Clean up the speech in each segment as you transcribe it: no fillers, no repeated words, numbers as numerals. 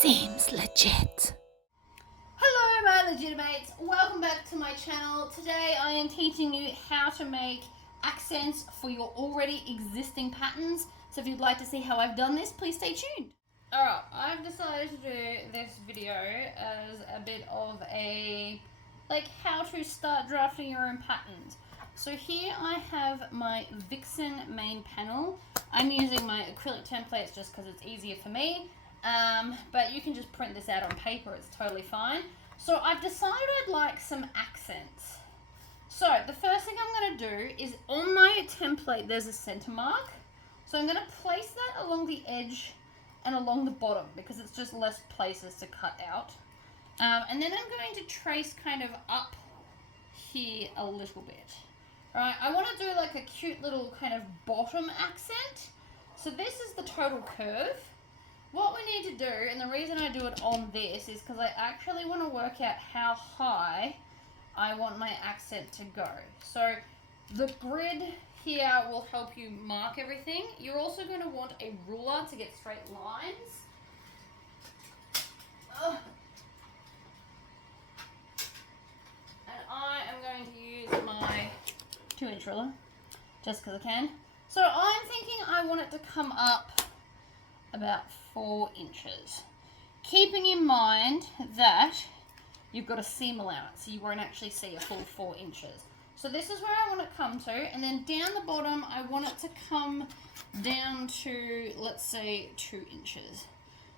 seems legit. Hello my legitimates, welcome back to my channel. Today I am teaching you how to make accents for your already existing patterns. So if you'd like to see how I've done this, please stay tuned. Alright, I've decided to do this video as a bit of a how to start drafting your own patterns. So here I have my Vixen main panel. I'm using my acrylic templates just because it's easier for me. But you can just print this out on paper, it's totally fine. So I've decided I'd like some accents. So the first thing I'm going to do is on my template there's a center mark. So I'm going to place that along the edge and along the bottom because it's just less places to cut out. And then I'm going to trace kind of up here a little bit. Right, I want to do like a cute little kind of bottom accent. So this is the total curve. What we need to do, and the reason I do it on this is because I actually want to work out how high I want my accent to go. So the grid here will help you mark everything. You're also going to want a ruler to get straight lines. And I am going to use my 2-inch ruler, just because I can. So I'm thinking I want it to come up about 4 inches. Keeping in mind that you've got a seam allowance, so you won't actually see a full 4 inches. So this is where I want it to come to, and then down the bottom I want it to come down to, let's say, 2 inches.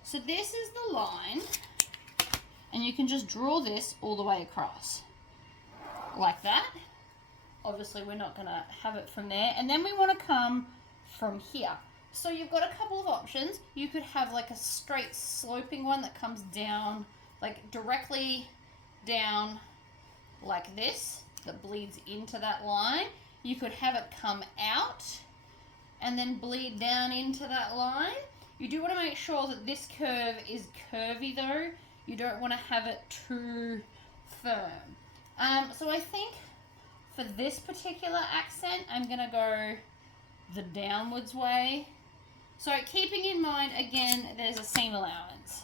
So this is the line, and you can just draw this all the way across, like that. Obviously we're not going to have it from there, and then we want to come from here. So you've got a couple of options. You could have like a straight sloping one that comes down, like directly down like this, that bleeds into that line. You could have it come out and then bleed down into that line. You do want to make sure that this curve is curvy though. You don't want to have it too firm. So I think for this particular accent, I'm going to go the downwards way. So keeping in mind, again, there's a seam allowance,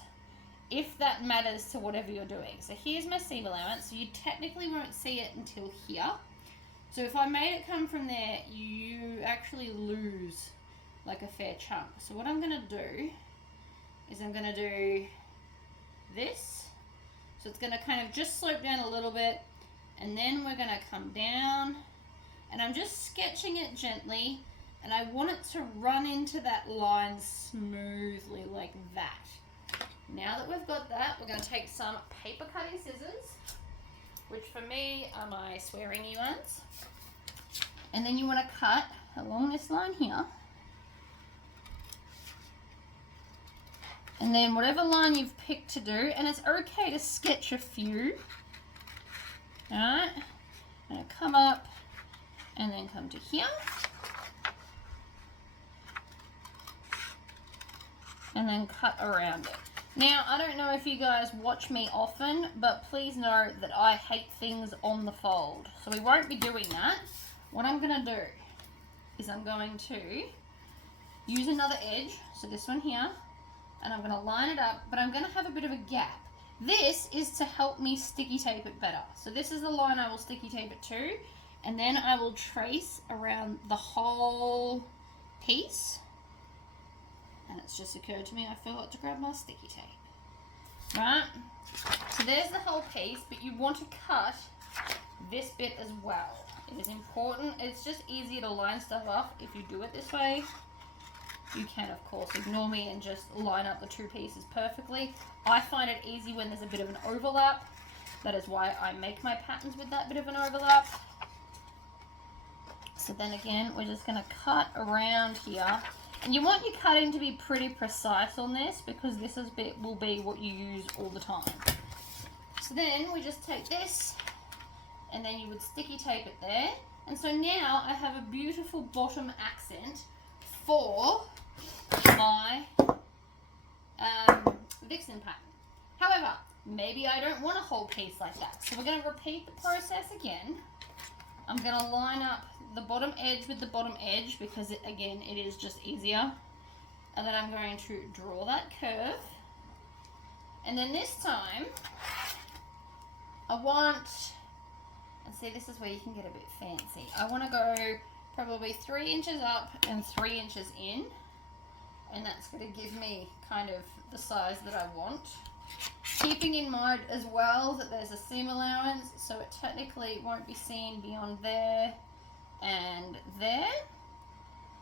if that matters to whatever you're doing. So here's my seam allowance. So you technically won't see it until here. So if I made it come from there, you actually lose like a fair chunk. So what I'm going to do is I'm going to do this. So it's going to kind of just slope down a little bit. And then we're going to come down. And I'm just sketching it gently. And I want it to run into that line smoothly like that. Now that we've got that, we're going to take some paper cutting scissors, which for me are my swearingy ones. And then you want to cut along this line here. And then whatever line you've picked to do, and it's okay to sketch a few. Alright, I'm going to come up and then come to here. And then cut around it. Now, I don't know if you guys watch me often, but please know that I hate things on the fold. So we won't be doing that. What I'm going to do is I'm going to use another edge, so this one here, and I'm going to line it up, but I'm going to have a bit of a gap. This is to help me sticky tape it better. So this is the line I will sticky tape it to, and then I will trace around the whole piece. And it's just occurred to me I forgot to grab my sticky tape. Right? So there's the whole piece, but you want to cut this bit as well. It is important. It's just easier to line stuff up if you do it this way. You can, of course, ignore me and just line up the two pieces perfectly. I find it easy when there's a bit of an overlap. That is why I make my patterns with that bit of an overlap. So then again, we're just going to cut around here. And you want your cutting to be pretty precise on this because this will be what you use all the time. So then we just take this and then you would sticky tape it there. And so now I have a beautiful bottom accent for my Vixen pattern. However, maybe I don't want a whole piece like that. So we're going to repeat the process again. I'm going to line up the bottom edge with the bottom edge because, again, it is just easier. And then I'm going to draw that curve. And then this time, I want, and see, this is where you can get a bit fancy. I want to go probably 3 inches up and 3 inches in. And that's going to give me kind of the size that I want. Keeping in mind as well that there's a seam allowance, so it technically won't be seen beyond there and there.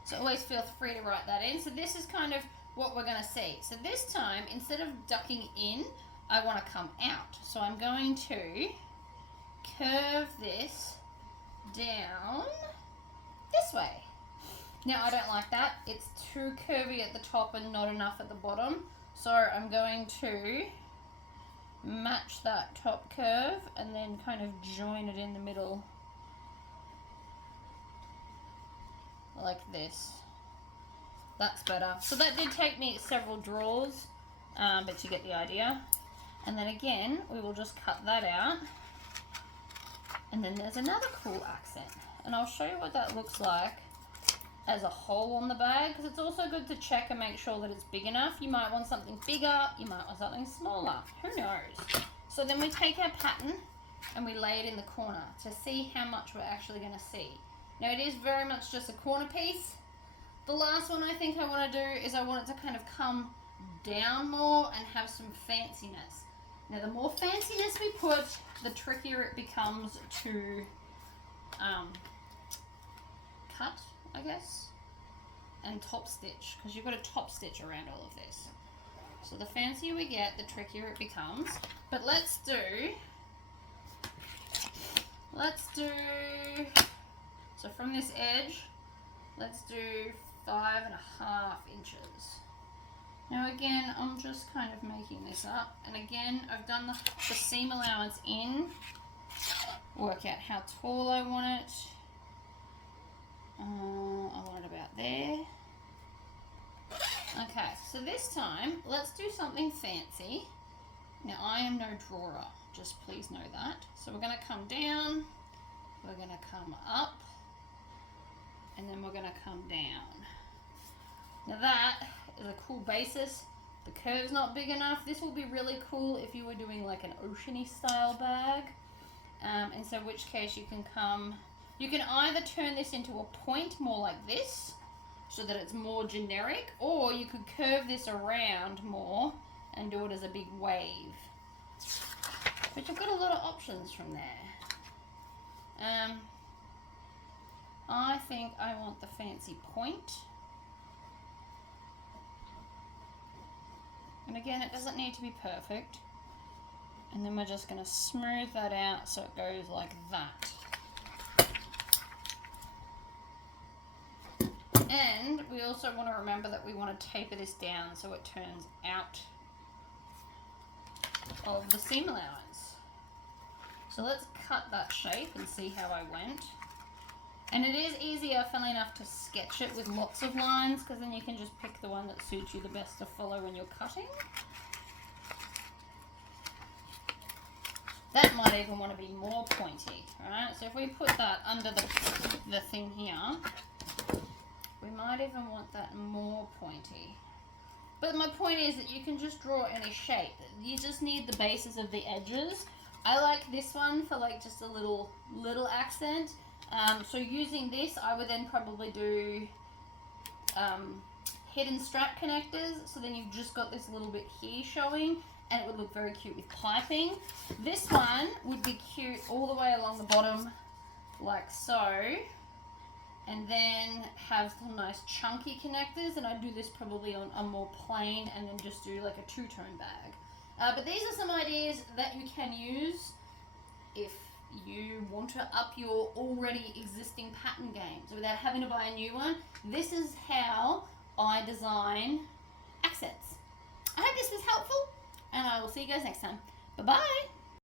So always feel free to write that in. So this is kind of what we're going to see. So this time, instead of ducking in, I want to come out. So I'm going to curve this down this way. Now I don't like that. It's too curvy at the top and not enough at the bottom. So I'm going to match that top curve and then kind of join it in the middle like this. That's better. So that did take me several draws, but you get the idea. And then again, we will just cut that out. And then there's another cool accent. And I'll show you what that looks like as a hole on the bag, because it's also good to check and make sure that it's big enough. You might want something bigger, you might want something smaller, who knows. So then we take our pattern and we lay it in the corner to see how much we're actually going to see. Now it is very much just a corner piece. The last one I think I want to do is I want it to kind of come down more and have some fanciness. Now the more fanciness we put, the trickier it becomes to cut, I guess, and top stitch, because you've got to top stitch around all of this. So the fancier we get, the trickier it becomes. But let's do, so from this edge, let's do 5.5 inches. Now again, I'm just kind of making this up, and again, I've done the seam allowance in, work out how tall I want it. I want it about there. Okay, so this time, let's do something fancy. Now, I am no drawer, just please know that. So we're going to come down, we're going to come up, and then we're going to come down. Now that is a cool basis. The curve's not big enough. This will be really cool if you were doing like an oceany style bag. And so in which case you can come, you can either turn this into a point more like this, so that it's more generic, or you could curve this around more and do it as a big wave. But you've got a lot of options from there. I think I want the fancy point. And again, it doesn't need to be perfect. And then we're just going to smooth that out so it goes like that. And we also want to remember that we want to taper this down so it turns out of the seam allowance. So let's cut that shape and see how I went. And it is easier, funnily enough, to sketch it with lots of lines, because then you can just pick the one that suits you the best to follow when you're cutting. That might even want to be more pointy, right? So if we put that under the thing here, we might even want that more pointy. But my point is that you can just draw any shape. You just need the bases of the edges. I like this one for like just a little accent. So using this, I would then probably do hidden strap connectors. So then you've just got this little bit here showing, and it would look very cute with piping. This one would be cute all the way along the bottom, like so. And then have some nice chunky connectors, and I'd do this probably on a more plain, and then just do like a two-tone bag. But these are some ideas that you can use if you want to up your already existing pattern game. So without having to buy a new one, this is how I design accents. I hope this was helpful, and I will see you guys next time. Bye-bye!